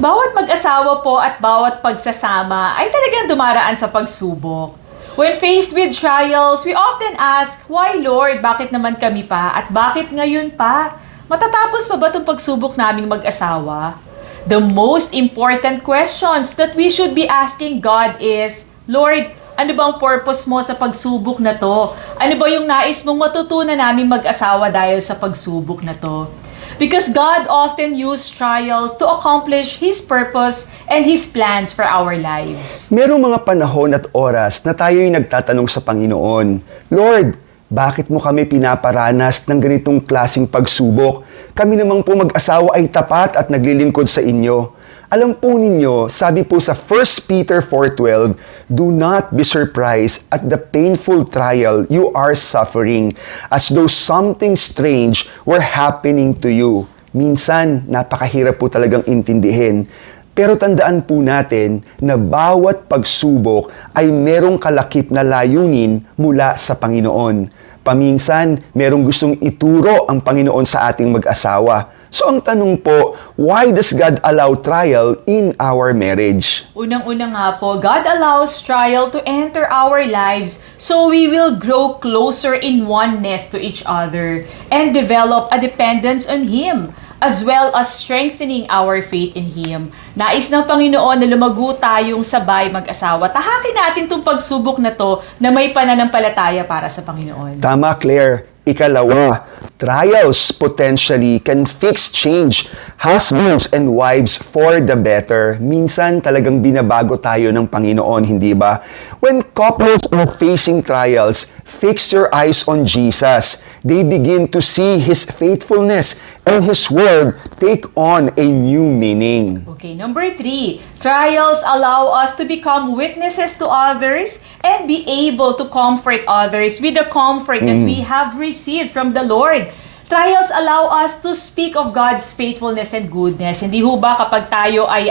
Bawat mag-asawa po at bawat pagsasama ay talagang dumaraan sa pagsubok. When faced with trials, we often ask, "Why Lord? Bakit naman kami pa? At bakit ngayon pa? Matatapos pa ba itong pagsubok naming mag-asawa?" The most important questions that we should be asking God is, "Lord, ano bang purpose mo sa pagsubok na to? Ano ba yung nais mong matutunan naming mag-asawa dahil sa pagsubok na to?" Because God often used trials to accomplish His purpose and His plans for our lives. Merong mga panahon at oras na tayo'y nagtatanong sa Panginoon, Lord, bakit mo kami pinaparanas ng ganitong klaseng pagsubok? Kami namang po mag-asawa ay tapat at naglilingkod sa inyo. Alam po ninyo, sabi po sa 1 Peter 4:12, do not be surprised at the painful trial you are suffering as though something strange were happening to you. Minsan, napakahirap po talagang intindihin. Pero tandaan po natin na bawat pagsubok ay merong kalakip na layunin mula sa Panginoon. Paminsan, merong gustong ituro ang Panginoon sa ating mag-asawa. So ang tanong po, why does God allow trial in our marriage? Unang-una nga po, God allows trial to enter our lives so we will grow closer in oneness to each other and develop a dependence on Him, as well as strengthening our faith in Him. Nais ng Panginoon na lumago tayong sabay mag-asawa. Tahakin natin itong pagsubok na to na may pananampalataya para sa Panginoon. Tama, Claire. Ikalawa, trials potentially can fix change husbands and wives for the better. Minsan talagang binabago tayo ng Panginoon, hindi ba? When couples are facing trials, fix your eyes on Jesus. They begin to see His faithfulness and His word take on a new meaning. Okay, number 3, trials allow us to become witnesses to others and be able to comfort others with the comfort that we have received from the Lord. Trials allow us to speak of God's faithfulness and goodness. Hindi ho ba kapag tayo ay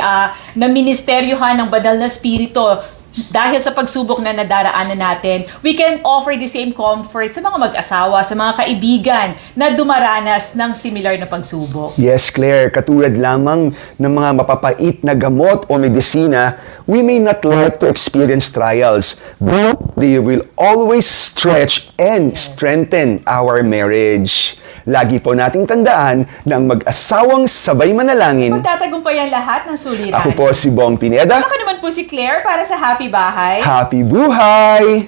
naministeryohan ng banal na spirito, dahil sa pagsubok na nadaraanan natin, we can offer the same comfort sa mga mag-asawa, sa mga kaibigan na dumaranas ng similar na pagsubok. Yes, Claire, katulad lamang ng mga mapapait na gamot o medisina, we may not like to experience trials, but they will always stretch and strengthen our marriage. Lagi po nating tandaan na ang mag-asawang sabay manalangin. Magtatagumpayan lahat ng suliranin. Ako po si Bong Pineda. Ako naman po si Claire para sa Happy Bahay. Happy buhay!